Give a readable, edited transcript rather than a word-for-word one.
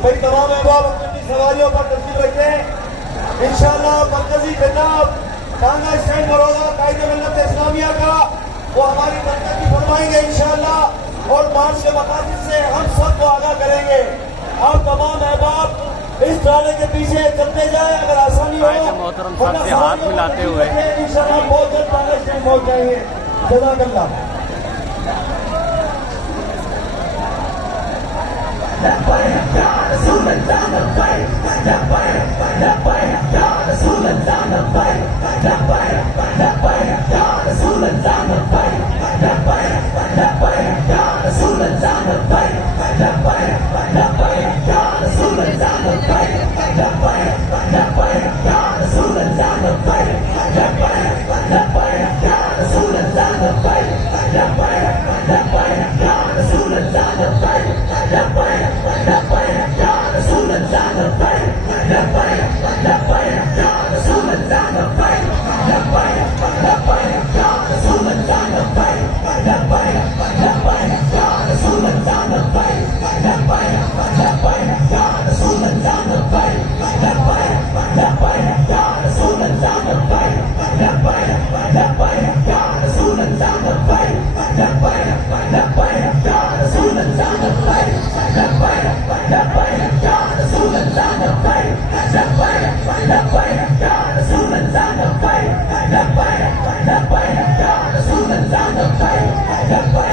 بھائی تمام احباب اپنی سواریوں پر تشریف رکھیں. انشاءاللہ مرکزی جناب ٹانگا اسٹینڈ برودا قائد ملت اسلامیہ کا وہ ہماری مرکزی فرمائیں گے انشاءاللہ, اور مارچ کے مقاصد سے ہم سب کو آگاہ کریں گے. آپ تمام احباب اس ٹرالے کے پیچھے چلتے جائیں, اگر آسانی ہو محترم سب سے ہاتھ ملاتے ہوئے انشاءاللہ بہت جلد ٹانگا اسٹینڈ پہنچ جائیں گے. جزاک اللہ. لبیک